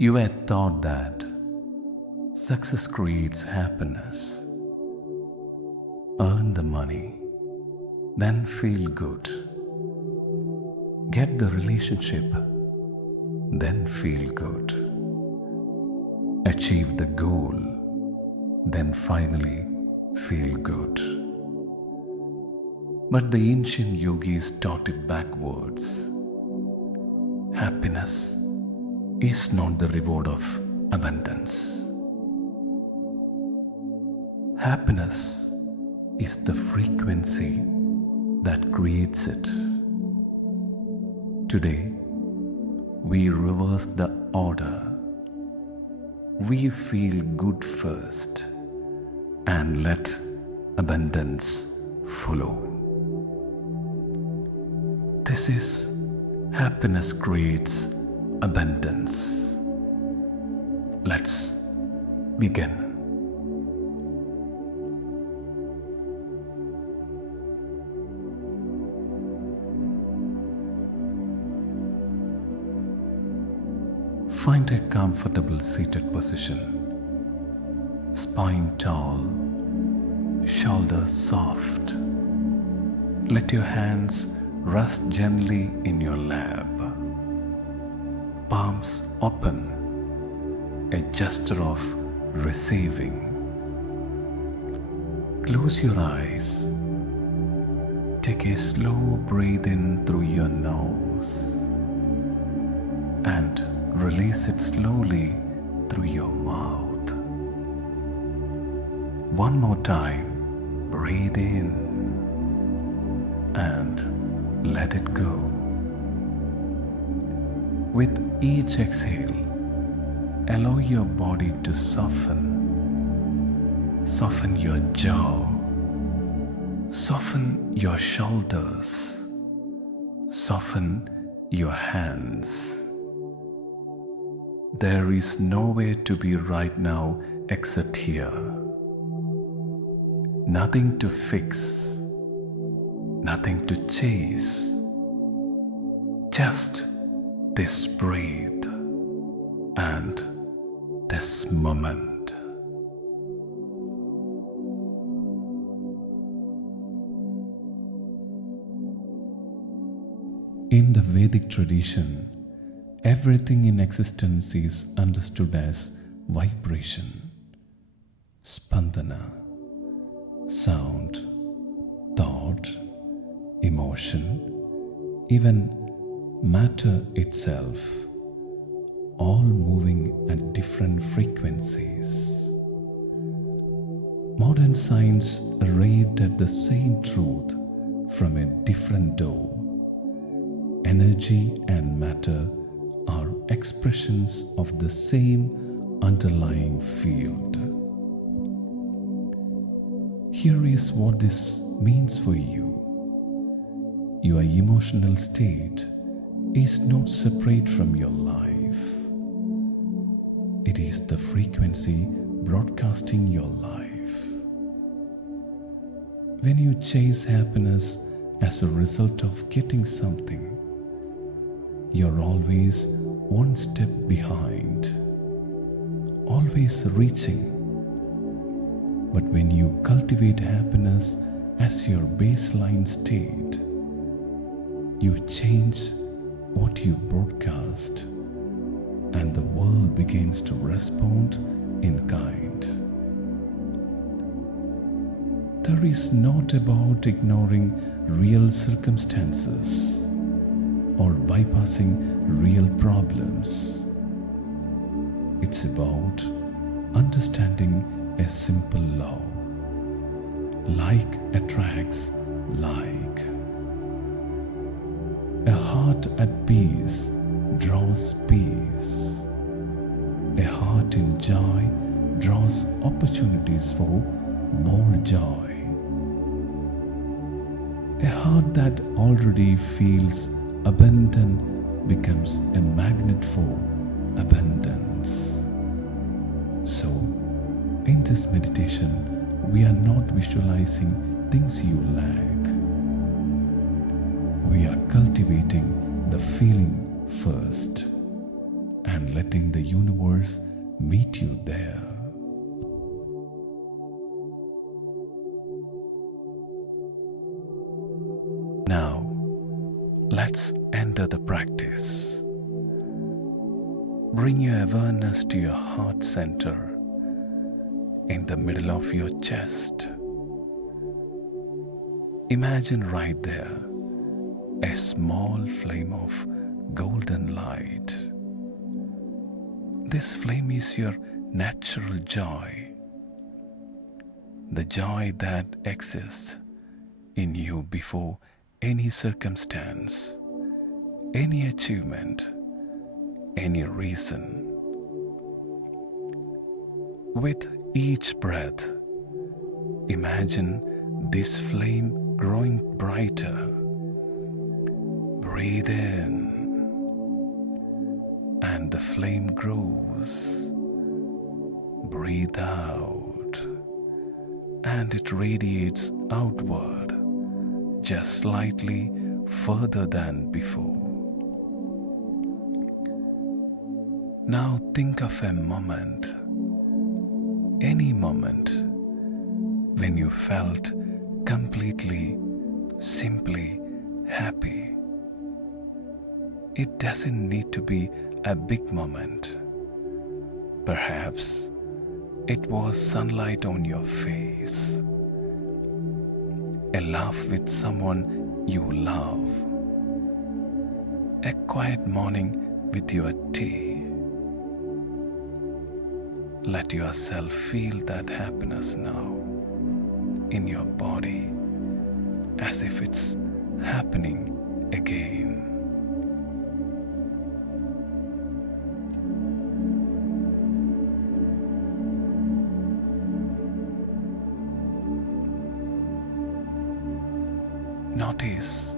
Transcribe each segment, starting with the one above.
You had thought that success creates happiness. Earn the money, then feel good. Get the relationship, then feel good. Achieve the goal, then finally feel good. But the ancient yogis taught it backwards. Happiness is not the reward of abundance. Happiness is the frequency that creates it. Today, we reverse the order. We feel good first and let abundance follow. This is happiness creates abundance. Let's begin. Find a comfortable seated position. Spine tall, shoulders soft. Let your hands rest gently in your lap. Palms open, a gesture of receiving. Close your eyes. Take a slow breath in through your nose and release it slowly through your mouth. One more time, breathe in and let it go. With each exhale, allow your body to soften. Soften your jaw. Soften your shoulders. Soften your hands. There is nowhere to be right now except here. Nothing to fix, nothing to chase. Just this breath and this moment. In the Vedic tradition, everything in existence is understood as vibration, spandana, sound, thought, emotion, even matter itself, all moving at different frequencies. Modern science arrived at the same truth from a different door. Energy and matter are expressions of the same underlying field. Here is what this means for you. Your emotional state is not separate from your life. It is the frequency broadcasting your life. When you chase happiness as a result of getting something, you're always one step behind, always reaching. But when you cultivate happiness as your baseline state, you change what you broadcast, and the world begins to respond in kind. There is not about ignoring real circumstances or bypassing real problems. It's about understanding a simple law. Like attracts like. A heart at peace draws peace. A heart in joy draws opportunities for more joy. A heart that already feels abundant becomes a magnet for abundance. So, in this meditation, we are not visualizing things you lack. We are cultivating the feeling first and letting the universe meet you there. Now, let's enter the practice. Bring your awareness to your heart center in the middle of your chest. Imagine right there a small flame of golden light. This flame is your natural joy, the joy that exists in you before any circumstance, any achievement, any reason. With each breath, imagine this flame growing brighter. Breathe in, and the flame grows. Breathe out, and it radiates outward, just slightly further than before. Now think of a moment, any moment, when you felt completely, simply happy. It doesn't need to be a big moment. Perhaps it was sunlight on your face, a laugh with someone you love, a quiet morning with your tea. Let yourself feel that happiness now in your body, as if it's happening again. Notice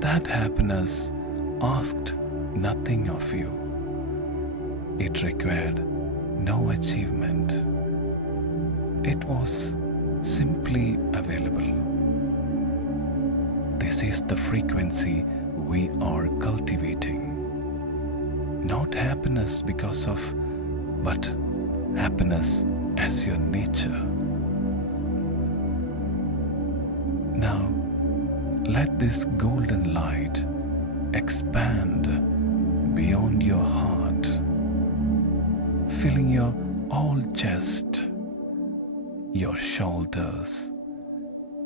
that happiness asked nothing of you. It required no achievement. It was simply available. This is the frequency we are cultivating. Not happiness because of, but happiness as your nature. Now, let this golden light expand beyond your heart, filling your whole chest, your shoulders,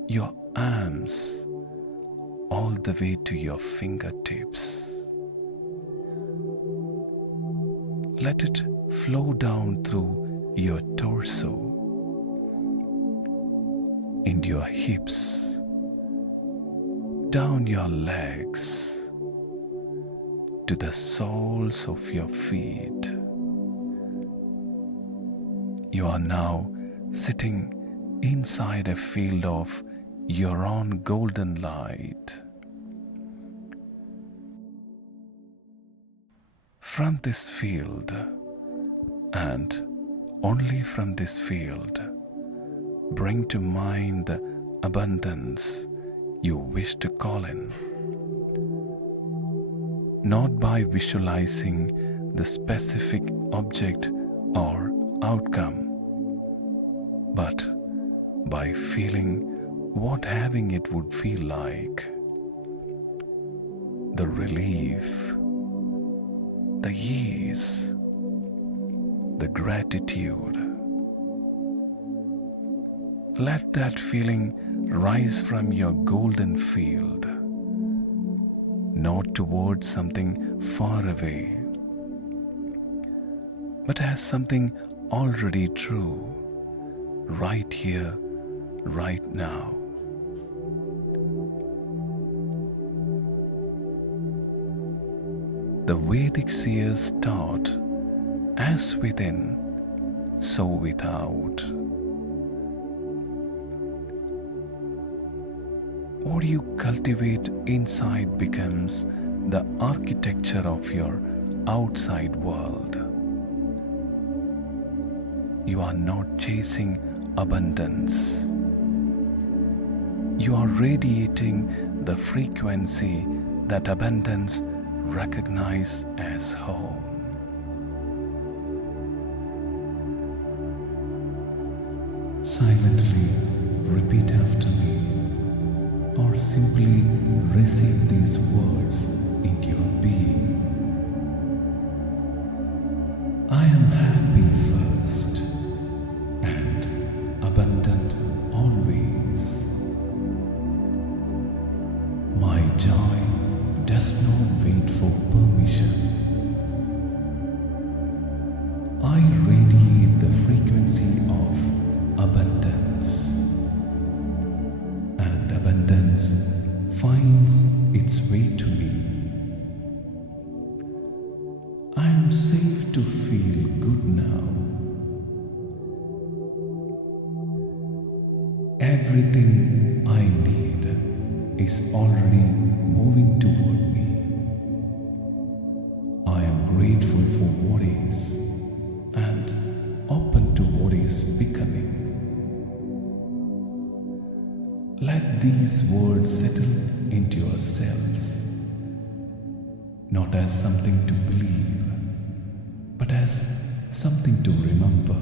your arms, all the way to your fingertips. Let it flow down through your torso, into your hips, down your legs, to the soles of your feet. You are now sitting inside a field of your own golden light. From this field, and only from this field, bring to mind the abundance you wish to call in. Not by visualizing the specific object or outcome, but by feeling what having it would feel like. The relief, the ease, the gratitude. Let that feeling rise from your golden field, not towards something far away, but as something already true, right here, right now. The Vedic seers taught, as within, so without. What you cultivate inside becomes the architecture of your outside world. You are not chasing abundance. You are radiating the frequency that abundance recognizes as home. Silently repeat after me or simply receive these words into your being. I am happy first and abundant always. My joy does not wait for permission. I radiate the frequency of abundance, and abundance finds its way to me. I am safe to feel good now. Everything I need is already moving toward me. I am grateful for what is and open to what is becoming. Let these words settle into your cells, not as something to believe, but as something to remember.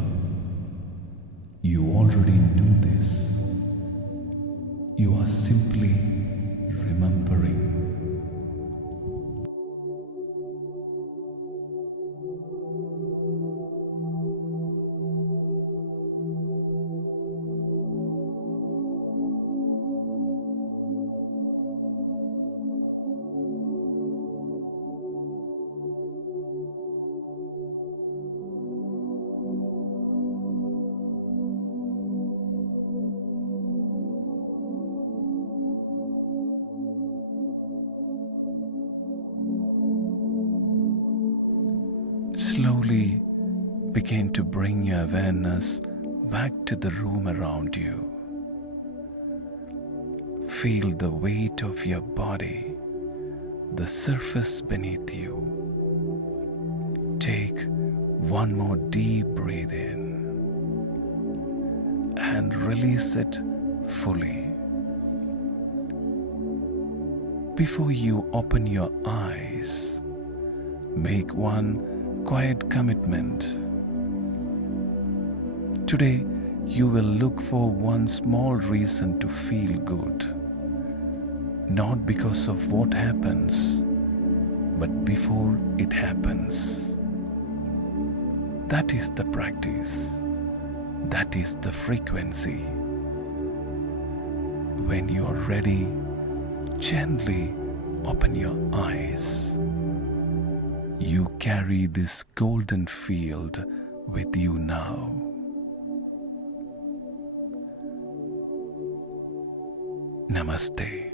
You already knew this. You are simply remembering. Slowly begin to bring your awareness back to the room around you. Feel the weight of your body, the surface beneath you. Take one more deep breath in and release it fully. Before you open your eyes, make one quiet commitment. Today, you will look for one small reason to feel good, not because of what happens, but before it happens. That is the practice. That is the frequency. When you are ready, gently open your eyes. You carry this golden field with you now. Namaste.